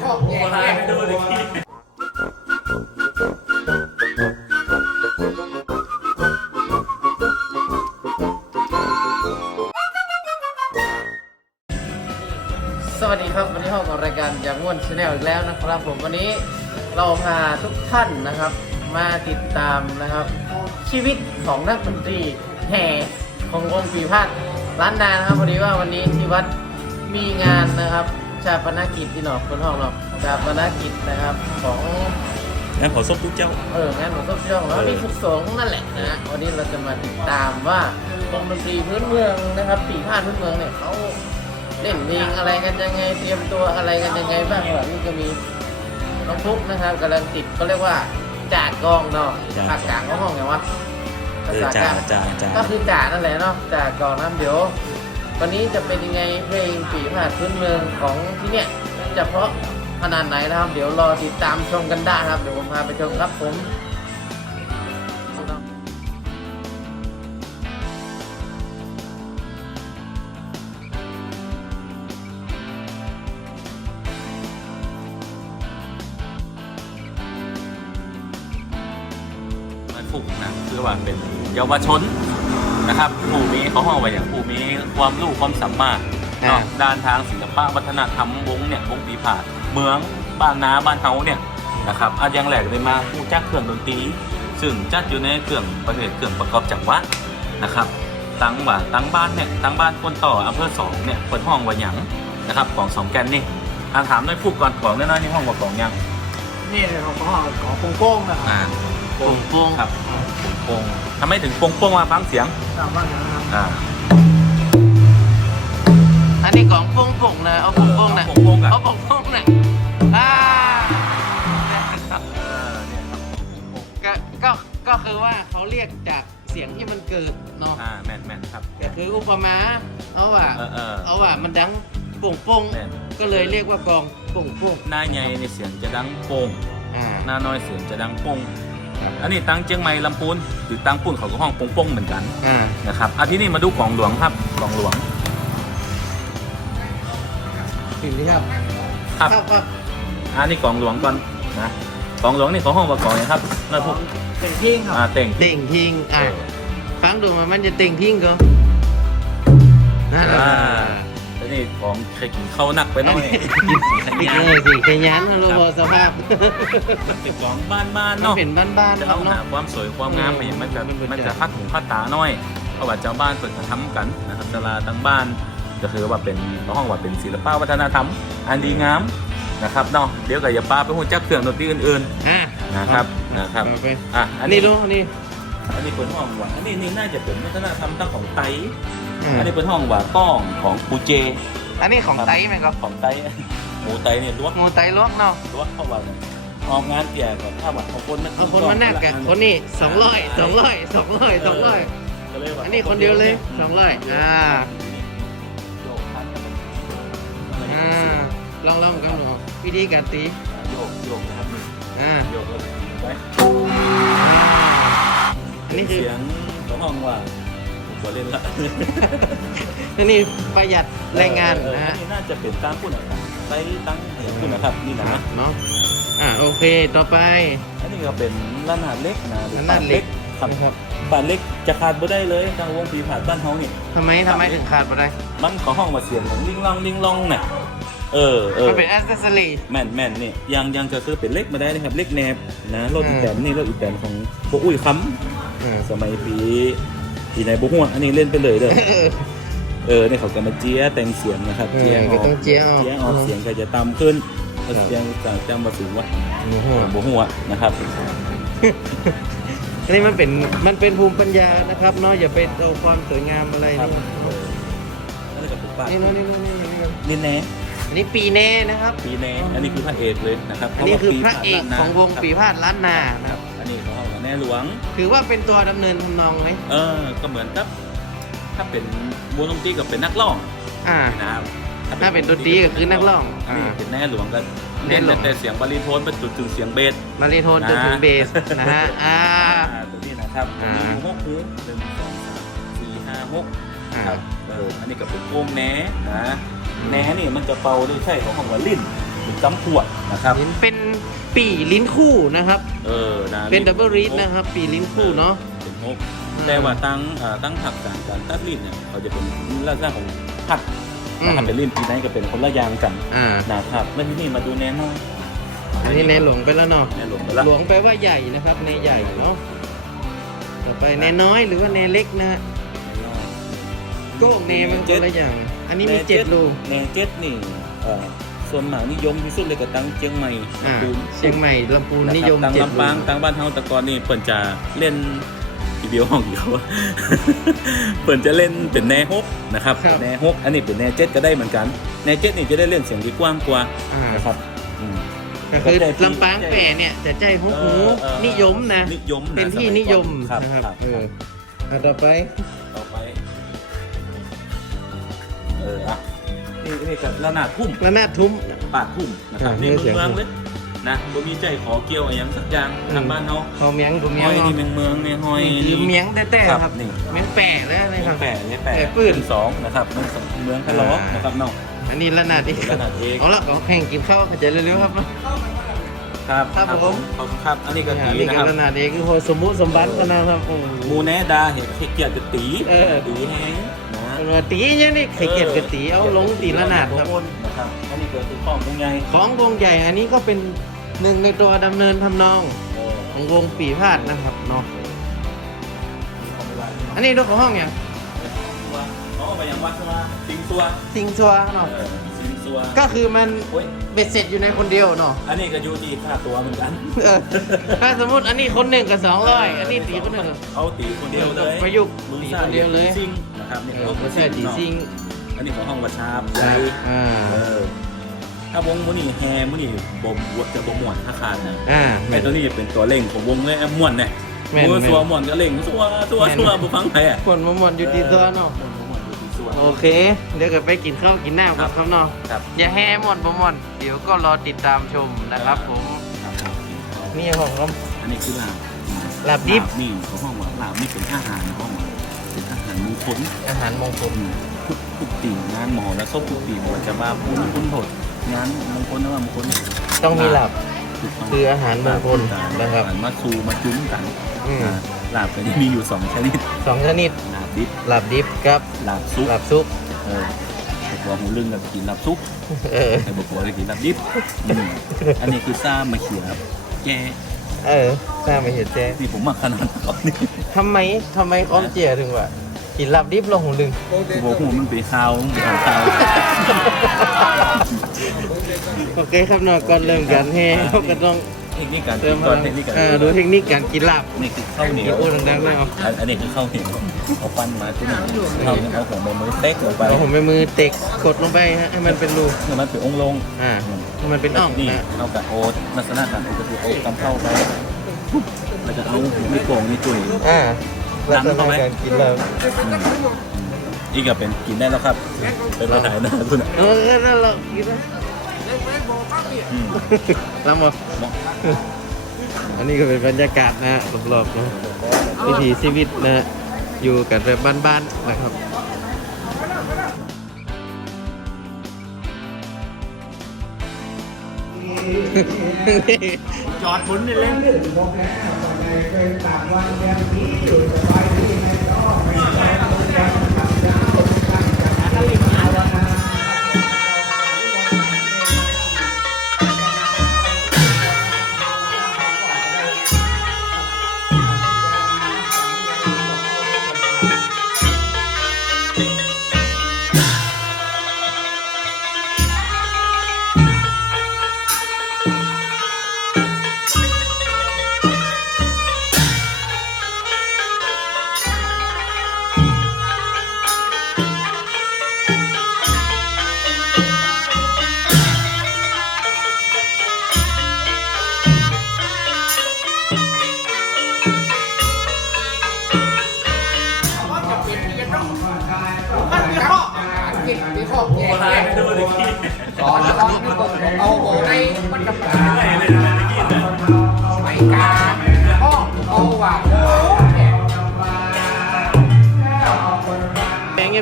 ครอบแยโอ้กไลน์ไปดูเลยพี่สวัสดีครับวันนี้ห้องของรายการจากม่วนชาแนลอีกแล้วนะครับผมวันนี้เราพาทุกท่านนะครับ มาติดตามนะครับ ชีวิตของนักดนตรีแห่ของวงปีพาดล้านนานะครับพอดีว่าวันนี้ที่วัดมีงานนะครับ ชาปนกิจที่หนอกคนห้องเราชาปนกิจนะครับของงั้นขอซบทุกเจ้า เอองานของต้นเรื่องแล้วมีสุขสงฆ์นั่นแหละนะฮะวันนี้เราจะมาติดตามว่าวงดนตรีพื้นเมืองนะครับปีพาดพื้นเมืองเนี่ยเขาเล่นเพลงอะไรกันยังไงเตรียมตัวอะไรกันยังไงบ้างแบบนี้ก็มีน้องฟุกนะครับกำลังติดก็เรียกว่าจ่ากองเนาะจ่า ภาคกลางเขาห้องไงวะเออจ่าจ่าจ่าก็คือจ่านั่นแหละเนาะจ่ากองน้ำเดี๋ยว วันนี้จะเป็นยังไงเพลงปีพาดพื้นเมืองของที่เนี่ยจะเพราะขนาดไหนนะครับ เดี๋ยวรอติดตามชมกันได้ครับ เดี๋ยวผมพาไปชมครับผมมันฝึกนะคือว่าเป็นเยาวชน นะครับผู้มีเขาห้องไว้อย่างผู้มีความรู้ความสามารถเนาะด้านทางศิลปะวัฒนธรรมวงเนี่ยวงปีผาดเมืองบ้านนาบ้านเฮาเนี่ยนะครับอาจยังแหลกเลยมาผู้จักเครื่องดนตรีซึ่งจัดอยู่ในเครื่องประเภทเครื่องประกอบจังหวะนะครับตั้งว่าตั้งบ้านเนี่ยตั้งบ้านคนต่ออำเภอสองเนี่ยเปิดห้องว่าหยังนะครับของสองแกนนี่อาถามด้วยพูดก่อนของน้อยๆนี่ห้องว่าของหยังนี่ของของของโป่งโป้งนะครับอ่าโป่งโป่งครับโป่งทำไมถึงโป่งโป่งมาฟังเสียงตามบ้านนะครับอ่าอันนี้ของโป่งโป่งนะเอาโป่งโป่งนะโป่งโป่งอะเอาโป่งโป่งนะอ่าเออเนี่ยครับก็ก็ก็คือว่าเขาเรียกจากเสียงที่มันเกิดเนาะอ่าแมนแมนครับก็คืออุปมาเอาว่าเออเออเอาว่ามันดังโป่งโป่งแม่นก็เลยเรียกว่ากองโป่งโป่งหน้าใหญ่ในเสียงจะดังโป่งอ่าหน้าน้อยเสียงจะดังโป่ง อันนี้ตั้งเจียงใหม่ลำพูนหรือตั้งปุ่นเขาก็ห้องโป่งโป่งเหมือนกันอ่านะครับอะที่นี่มาดูกล่องหลวงครับกล่องหลวง สิ่งที่ครับครับครับ ครับอันนี้กล่องหลวงก่อนนะกล่องหลวงนี่เขาห้องว่ากล่องนะครับแล้วพวกเป็นทิ้งครับอ่าเต่ง เต่งทิ้งอ่าเออฟังดูมันมันจะเต่งทิ้งก็นั่นแหละ อ่าแล้ว นี่ของเคยกินข้าวหนักไปหน่อยอีกเลยสิขยันฮัลโหลบอกสภาพเป็นของบ้านบ้านๆมันเนาะเป็นบ้านๆจะครัเอาบหาเนาะความสวยความงามไปอย่างมันจะมันเป็นมันจะพักหูพักตาหน่อยเพราะว่าเจ้าบ้านเปิดกระทำกันนะครับตลาดตั้งบ้าน ก็คือว่าเป็นห้องว่าเป็นศิลปะวัฒนธรรม อันดีงามนะครับเนาะเดี๋ยวกับอย่าปาไปหุ่นจักเครื่องดนตรีอื่นอะๆนะครับนะครับเอาไปอะอันนี้ดูอันนี้ อันนี้เป็นห้องว่าอันนี้นี่น่าจะเป็นวัฒนธรรมตั้งของไตอ่าอันนี้เป็นห้องว่าก้องของปูเจอันนี้ของไตไหมครับของไตหมูไตเนี่ยลวกงูไตลวกเนาะลวกเข้าว่าออกงานเกี่ยกับถ้าว่าเอาคนมาเอาคนมานักกันคนนี้สองร้อยสองร้อยสองร้อยสองร้อยก็เลยว่าอันนี้คนเดียวเลยสองร้อยอ่าโยกพันกันอ่าลองลองกันหนูวิธีการตีโยกโยกนะครับอ่าโยกแล้วไว้อั นนี้คือ เสียงของห้องว่าผมขอเล่นละอันนี้ประหยัดแรงงานเออนะฮะ อันี่น่าจะเป็นตั้งคุณนะครับไซตั้งอย่างคุณนะครับนี่นะ เนาะ อ่าโอเค ต่อไป อันนี้ก็เป็นร้านอาหารเล็กนะหรือร้านอาหารเล็ก ครับนะครับบ้านเล็กจะขาดบ่ได้เลยทางวงปีผาดบ้านเฮานี่ทำไมทำไมถึงขาดไปได้มันของห้องมาเสียงของลิงลองลิงลองเนี่ยเออเออมันเป็นอัซเซอรี่ แม่นแม่นนี่ยังยังก็คือเป็นเล็กมาได้นะครับเล็กแนบนะรถอีอืมแตนนี่รถอีแตนของพวกอุ้ยค้ำ สมัยปีปีไหนบุหัวอันนี้เล่นไปเลยเด้อเออเนี่ยเขาก็มาเจี๊ยแต่งเสียงนะครับเออเจี๊ยอก็อกต้องเจี๊ยออกเจี๊ยออกเสียงก็จะต่ำขึ้นครับเสียงจะจำมาสูงว่าโอ้โหบุหัวนะครับอันนี้มันเป็นมันเป็นภูมิปัญญานะครับเนาะอย่าไปเอาความสวยงามอะไรครับนี่อันนี้ก็ถูกปากนี่เนาะนี่เนาะนี่เนาะนี่เนาะนี่แน่อันนี้ปีแน่นะครับ ปีแน่อันนี้คือพระเอกเลยนะครับอันนี้คือพระพาเอกล้านนาของวงปีพาดล้านนาคนะรับ หลวง ถือว่าเป็นตัวดำเนินทำนองไหมเออ ก็เหมือนกับถ้าเป็นวงดนตรีกับเป็นนักร้องอ่า นะครับถ้าเป็นดนตรีก็คือนักร้องอันนี้อ่าเป็นแน่หลวงกันแน่เล่นหลวงแต่เสียงบาลีโทนเป็นจุดถึงเสียงเบส มาริโทนจนถึงเบสนะฮะอ่า อ่าตัวนี้นะครับอ่ามีหกหูหนึ่งสองสามสี่ห้าหกอ่า ครับเอออันนี้ก็เป็นโอมแหนนะแหนนี่มันจะเป่าด้วยใช่ของของหัวลิ้นเป็นกำขวดนะครับเป็น ปีลิ้นคู่นะครับ เออนะเป็นดับเบิลรีดนะครับ ปีลิ้นคู่เนาะเป็นฮกอืมแต่ว่าตั้งอ่าตั้งถักการการตัดรีดเนี่ยเขาจะเป็นลักษณะของพัดอืมนะครับเป็นรีดปีไหนก็เป็นคนละอย่างกันอ่านะครับแล้วที่นี่มาดูแน่นอนอันนี้แนหลวงไปแล้วเนาะแน่หลวงไปแล้วหลวงแปลว่าใหญ่นะครับแนใหญ่เนาะต่อไปแนน้อยหรือว่าแนเล็กนะฮะโก้งแนมันคนละอย่าง อันนี้มีเจ็ดรูแนเจ็ดนี่เอ่อ ส่วนมากนิยมที่สุดเลยก็ตั้งเชียงใหม่อ่าลำพูนเชียงใหม่ลำพูนนิยมตั้งเจ็ดรูลำปางตั้งบ้านเฮาแตะกอนนี่เปิ่นจะเล่นอีเดียวห้องเดียวเปิ่นจะเล่นเป็นแนฮกนะครับแนฮกอันนี้เป็นแนเจ็ดก็ได้เหมือนกันแนเจ็ดนี่จะได้เล่นเสียงที่กว้างกว่าอ่านะครับอืม ก็คือลำปางแปะเนี่ยจะใจฮกหูเออเออนิยมนะ นิยมะเป็นที่สมันิยมก่อนะครับครับเอออะต่อไป ต่อไป เอออะ นี่นี่กับระนาดพุ่มระนาดทุ้มปากพุ่มนะครับอ่านี่นี่เสียงเมืองเลยนะบ่มีใจขอเกี่ยวอะไรอย่างสักอย่างทางบ้านเนาะเขาเมียงดูเมีหยงอยนี่เนาะเมืองเมืองเนี่ยหอยคือเมียงแต่แต่ครับนี่ เมียงแปะแล้วนะเมืคอรังบแปะเนี่ยแปะแปะปื้นสองนะครับเมืองสองเมืองพะล้อนะครับเนาะ อันนี้ระนาดอีกระนาดเอกเอาละขอแข่งกินข้าวเข้าใจเร็วๆครับ ครับครับผม ขอบคุณครับอันนี้ก็อัตีนนี้นะก็ครับระนาดเองคือโหสมมุติสมบัติกันนะครับโอ้โหหมูแน่ดาเห็นเกียรติจะตีเออ ตีแห้งนะเออ ตีเนี่ยนี่ไข่เกียดกับตีเอาลงตีระนาดครับนะครับอันนี้ก็คือข้อมูลไงของวงใหญ่อันนี้ก็เป็นหนึ่งในตัวดำเนินทำนองเออของวงปีพาดนะครับเนาะอันนี้รถของห้องอย่างอ๋อไปยังวัดว่าสิงซัวสิงซัวเนาะเออสิงซัวก็คือมันโอ้ยเบ็ดเสร็จอยู่ในคนเดียวเนาะอันนี้ก็อยู่ที่ค่าตัวเหมือนกันเออถ้าสมมติอันนี้คนหนึ่งกับสองร้อยอันนี้ตีคนหนึ่งกับเอาตีคนเดียวเลยประยุกต์มือตีซ้าคนเดียวเลยซิงนะ ครับนี่เออเขาไม่ใช่ตีซิงอันนี้ของห้องวัชชาบใจอ่าเออถ้าวงมุนี่แฮมุนี่บ่มวจะบ่ม่วนถ้าขาดนะอ่าไอ้ตัวนี้จะเป็นตัวเล่งของวงเลยไอ้ม่วนเนี่ยแม่นมือแม่นสัวม่วนก็เล่งสัวสัวแม่นสัวบุฟังใครอะคนมาหมดอยู่ที่ตัวเนาะม่วนอยู่ที่สัวโอเค เดี๋ยวก็ไปกินข้าวกินน้ำกันครับเนาะครับอย่าแห่หมดบ่หมดเดี๋ยวก็รอติดตามชมนะครับผมครับนี่ของเราอันนี้คือลาบลาบดิบ นี่เขาห้องว่าลาบนี่เป็นอาหารเขาห้องว่าเป็นอาหาร มงคลอาหารมงคลทุกทุกปีงานหมอและส้มทุกปีมันจะมาพูนพุนผดงานมงคลนะว่ามงคลต้องมีหลับถูกต้งคืออาหารมงคลนะครับอาหารมาซูมาจุ้มกันอืมอ่าลาบก็จะมีอยู่สองชนิดสองชนิดลาบดิบหลับดิบกับลาบซุปหลับซุปเออไอ้ตัวหมูลึงกับกินลาบซุปเออไอ้บกวก็กินลาบดิบอืมอันนี้คือซ่ามาเขียบแกเออทราบไม่เห็นแจ้นี่ผมมาขนาดก่อนนี่ทำไมทำไมอ้อมเจียถึงว่า กินหลับดิบลงหูลึงโอ้โหมันเป็นข้าวมันเป็นข้าวโอเคครับเนาะก่อนเริ่มกันแห่เขาก็ต้องเทคนิคการเติกิมนพก่อลันงเทคนิคการเออดูเทคนิคการกินหลับนี่คือข้าวเหนีเดี๋ยยววอ้วนดังๆเลยเอาอันอันนี้คือข้าวเหนียวเอาปั้นมาที่นี่ข้าวเหนียวเอาของใบมือเต็กลงไปเอาผมไปมือเตะกดลงไปฮะให้มันเป็นรูเพื่อมันเป็นองค์ลงอ่าให้มันเป็นอ่องนี่นะเอากับโอ๊ตลักษณะการโอ๊ตก็คือโอ๊ตกำเข้าไปแล้วก็เอาไม่โกงนี่จุ่ยอ่า ดันเข้าไหมการกินแล้วอีกก็เป็นกินได้แล้วครับ เป็นมาถ่ายหน้าคุณเออนั่นเรากินแล้วอืมลำหมดอันนี้ก็เป็นบรรยากาศนะฮะรอบๆนะวิถีชีวิตนะฮะอยู่กันแบบบ้านๆนะครับจอดบนนี่ เลยเอา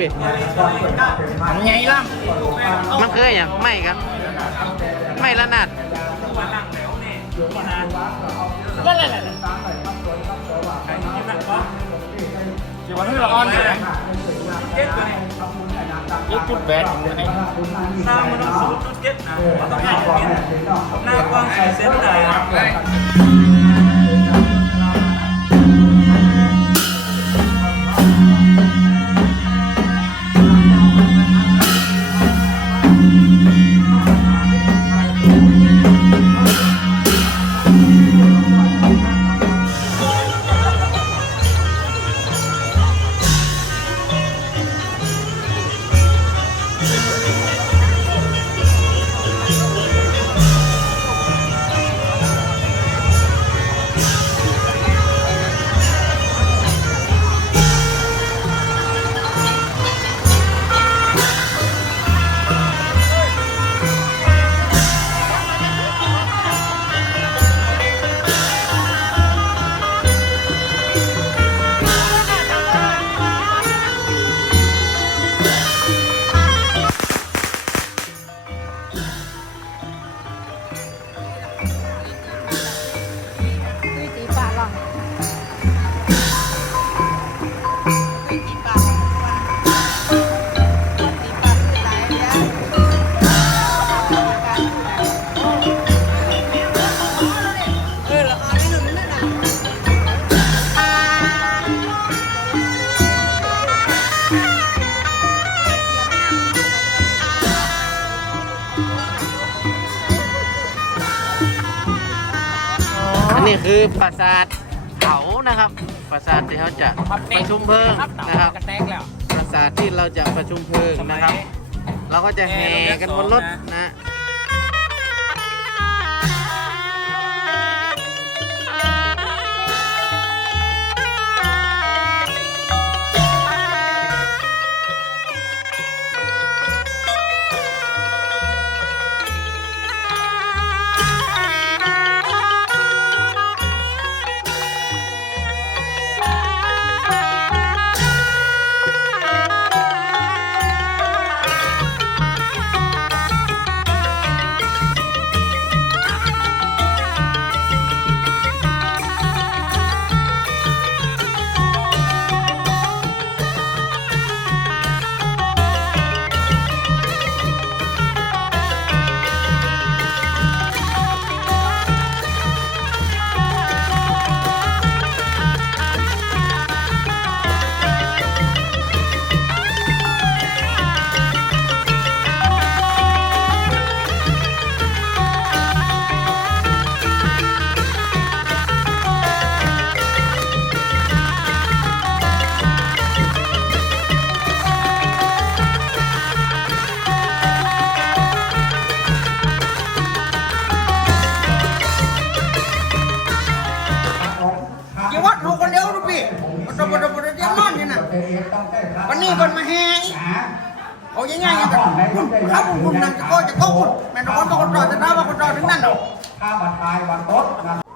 แปลงไงพี่ทำไงล่ะมันเคยอย่างไม่ครับ ไม่ละนาดมานั่งแถวนี่นี่นะละละละใครที่นั่งก็ที่วันที่เราอ้อนอยู่นะเจ็ดตัวนี้ยี่จุดแปดตัวนี้หน้ามันต้องสูงจุดเจ็ดนะเราต้องให้อย่างนี้หน้ากว้างสี่เซนเลย คือปราสาทเขานะครับ ปราสาทที่เขาจะประชุมเพลิงนะครับกระแตกแล้วปราสาทที่เราจะประชุมเพลิงนะครับ เราก็จะแห่กันบนรถนะ วันนี้คนมาแห่อีกเอายๆอย่างกันคุณเขาคุณคุณนั่งจะโก้จะโก้คุณแม่นคนบางคนรอจะได้ว่างคนรอถึงนั่นหรอกข้ามาทายวันรถ